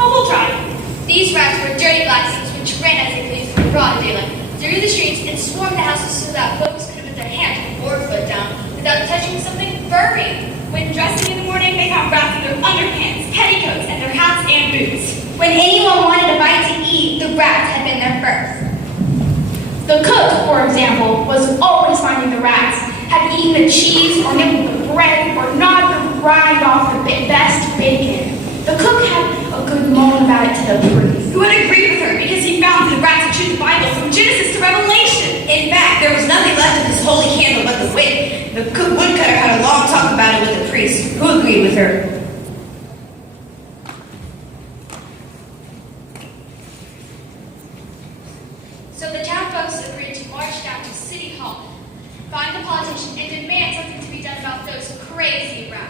but we'll try. These rats wore dirty black suits which ran as they pleased in broad daylight through the streets and swarmed the houses so that folks could put their hands or foot down without touching something furry. When dressing in the morning, they found rats in their underpants, petticoats, and their hats and boots. When anyone wanted a bite to eat, the rats had been there first. The cook, for example, was always finding the rats, had eaten the cheese or nibbled the bread or gnawed the rind off the best bacon. The cook had a good moan about it to the priest, Who would agree with her because he found the rats had chewed the Bible from Genesis to Revelation. In fact, there was nothing left of this holy candle but the wick. The woodcutter had a long talk about it with the priest, who agreed with her. So the town folks agreed to march down to City Hall, find the politician, and demand something to be done about those crazy rats.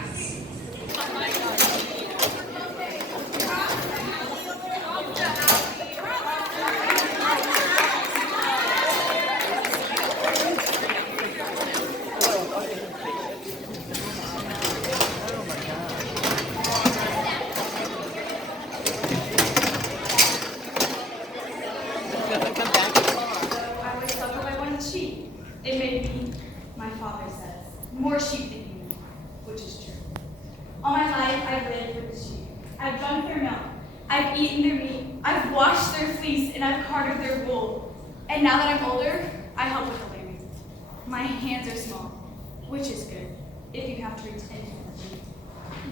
I was stuck on my one sheep. It made me, my father says, more sheep than human, which is true. All my life, I've lived with the sheep. I've drunk their milk. I've eaten their meat. I've washed their fleece, and I've carded their wool. And now that I'm older, I help with the lambing. My hands are small, which is good, if you have to reach infinitely.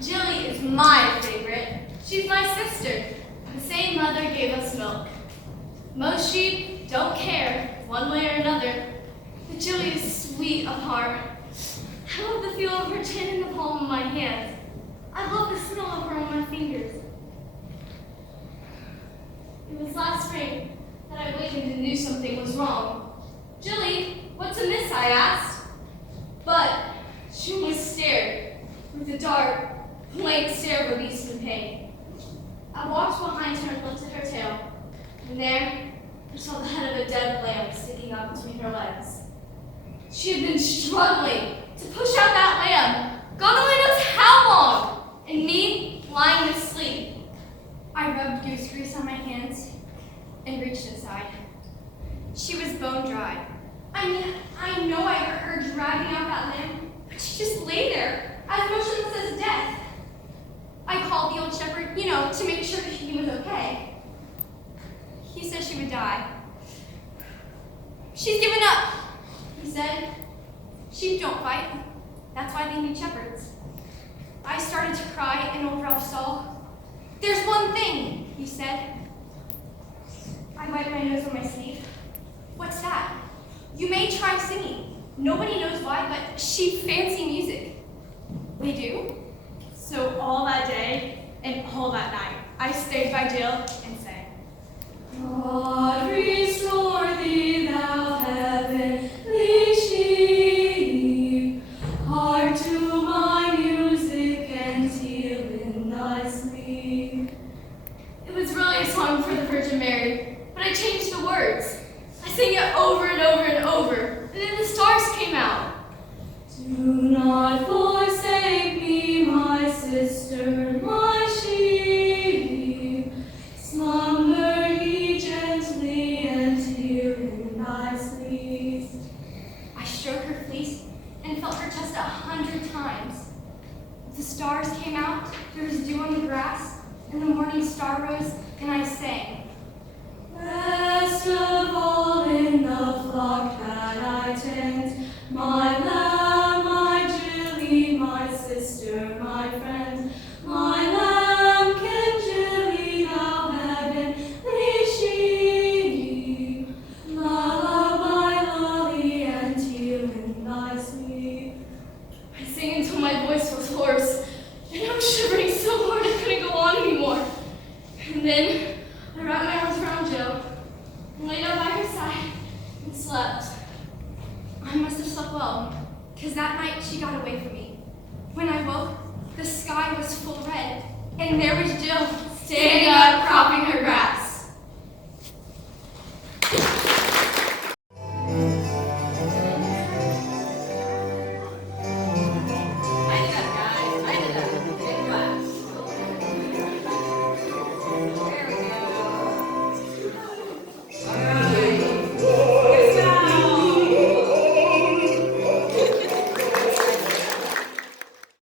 Jilly is my favorite. She's my sister. The same mother gave us milk. Most sheep don't care, one way or another. But Jilly is sweet of heart. I love the feel of her chin in the palm of my hand. I love the smell of her on my fingers. It was last spring that I awakened and knew something was wrong. Jilly, what's amiss? I asked. But she only stared with a dark, blank stare of abuse and pain. I walked behind her and lifted her tail, and there I saw the head of a dead lamb sticking up between her legs. She had been struggling to push out that lamb, God only knows how long, and me lying asleep. I rubbed goose grease on my hands and reached inside. She was bone dry. I mean, I know I heard her dragging out that lamb, but she just lay there, as motionless as death. I called the old shepherd, to make sure he was okay. He said she would die. She's given up, he said. Sheep don't fight. That's why they need shepherds. I started to cry in old Ralph's stall. There's one thing, he said. I wiped my nose on my sleeve. What's that? You may try singing. Nobody knows why, but sheep fancy music. They do? So all that day and all that night, I stayed by Jill and sang. God restore thee, thou heavenly sheep, heart to my music and heal in thy sleep. It was really a song for the Virgin Mary, but I changed the words. I sang it over and over and over, and then the stars came out. Do not forsake me, my sister, my sheep. Slumber ye gently and heal in thy sleep. I stroked her fleece and felt her chest 100 times. The stars came out, there was dew on the grass, and the morning star rose, and I sang. Best of all in the flock that I tend, my lamb, my Jilly, my sister, my friend, my lamb, can Jilly, thou heavenly sheep, lullaby, lolly, and heal in thy sleep. I sang until my voice was hoarse, and I was shivering so hard I couldn't go on anymore. And then I wrapped my arms around Jill and lay down by her side and slept. I must have slept well, because that night she got away from me. When I woke, the sky was full red, and there was Jill standing up, propping her